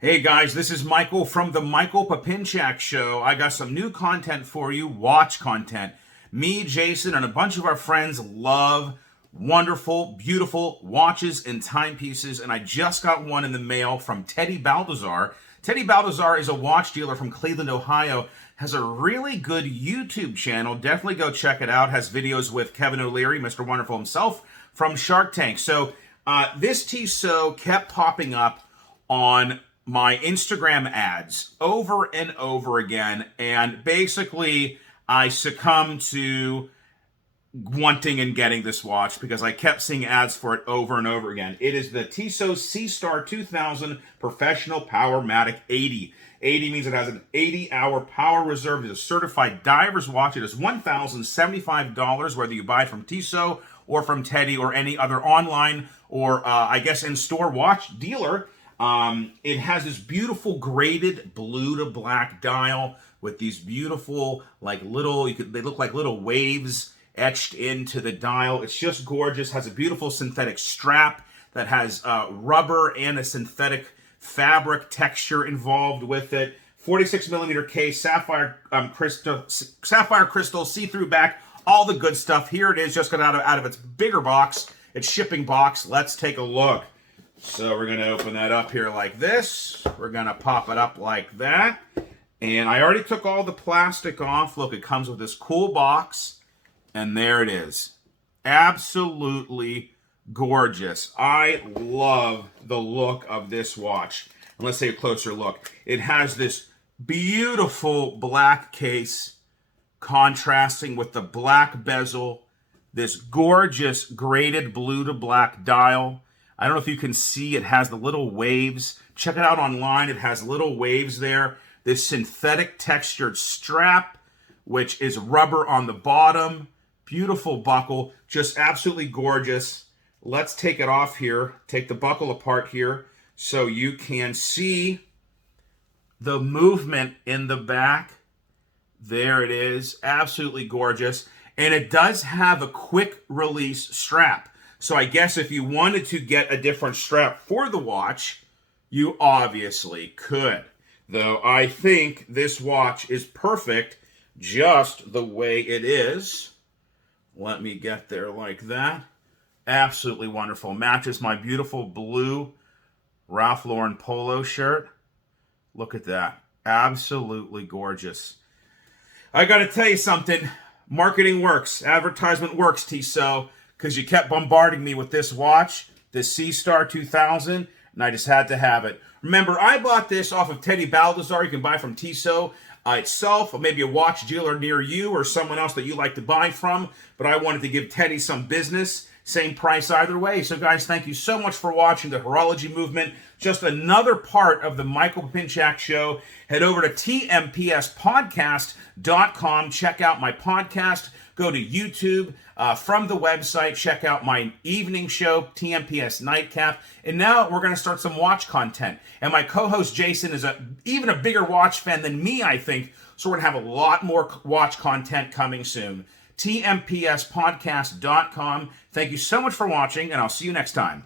Hey guys, this is Michael from the Michael Papinchak Show. I got some new content for you, watch content. Me, Jason, and a bunch of our friends love wonderful, beautiful watches and timepieces, and I just got one in the mail from Teddy Baldassar. Teddy Baldassar is a watch dealer from Cleveland, Ohio, has a really good YouTube channel. Definitely go check it out. Has videos with Kevin O'Leary, Mr. Wonderful himself, from Shark Tank. So this Tissot kept popping up on my Instagram ads over and over again, and basically I succumbed to wanting and getting this watch because I kept seeing ads for it over and over again. It is the Tissot Seastar 2000 Professional Powermatic 80. 80 means it has an 80-hour power reserve. It is a certified diver's watch. It is $1,075, whether you buy it from Tissot or from Teddy or any other online or I guess in-store watch dealer. It has this beautiful graded blue to black dial with these beautiful like they look like little waves etched into the dial. It's just gorgeous. Has a beautiful synthetic strap that has rubber and a synthetic fabric texture involved with it. 46 millimeter case, sapphire crystal, see-through back, all the good stuff. Here it is, just got out of its bigger box, its shipping box. Let's take a look. So we're going to open that up here like this. We're going to pop it up like that. And I already took all the plastic off. Look, it comes with this cool box. And there it is. Absolutely gorgeous. I love the look of this watch. And let's take a closer look. It has this beautiful black case contrasting with the black bezel. This gorgeous graded blue to black dial. I don't know if you can see, it has the little waves. Check it out online. It has little waves there. This synthetic textured strap, which is rubber on the bottom. Beautiful buckle. Just absolutely gorgeous. Let's take it off here. Take the buckle apart here so you can see the movement in the back. There it is. Absolutely gorgeous. And it does have a quick release strap. So I guess if you wanted to get a different strap for the watch, you obviously could. Though I think this watch is perfect just the way it is. Let me get there like that. Absolutely wonderful. Matches my beautiful blue Ralph Lauren polo shirt. Look at that. Absolutely gorgeous. I got to tell you something. Marketing works. Advertisement works, Tissot. Because you kept bombarding me with this watch, this Seastar 2000, and I just had to have it. Remember, I bought this off of Teddy Baldassar. You can buy from Tissot itself, or maybe a watch dealer near you or someone else that you like to buy from. But I wanted to give Teddy some business. Same price either way. So guys, thank you so much for watching the Horology Movement. Just another part of the Michael Papinchak Show. Head over to tmpspodcast.com. Check out my podcast. Go to YouTube. From the website, check out my evening show, TMPS Nightcap. And now we're going to start some watch content. And my co-host Jason is even a bigger watch fan than me, I think. So we're going to have a lot more watch content coming soon. tmpspodcast.com. Thank you so much for watching, and I'll see you next time.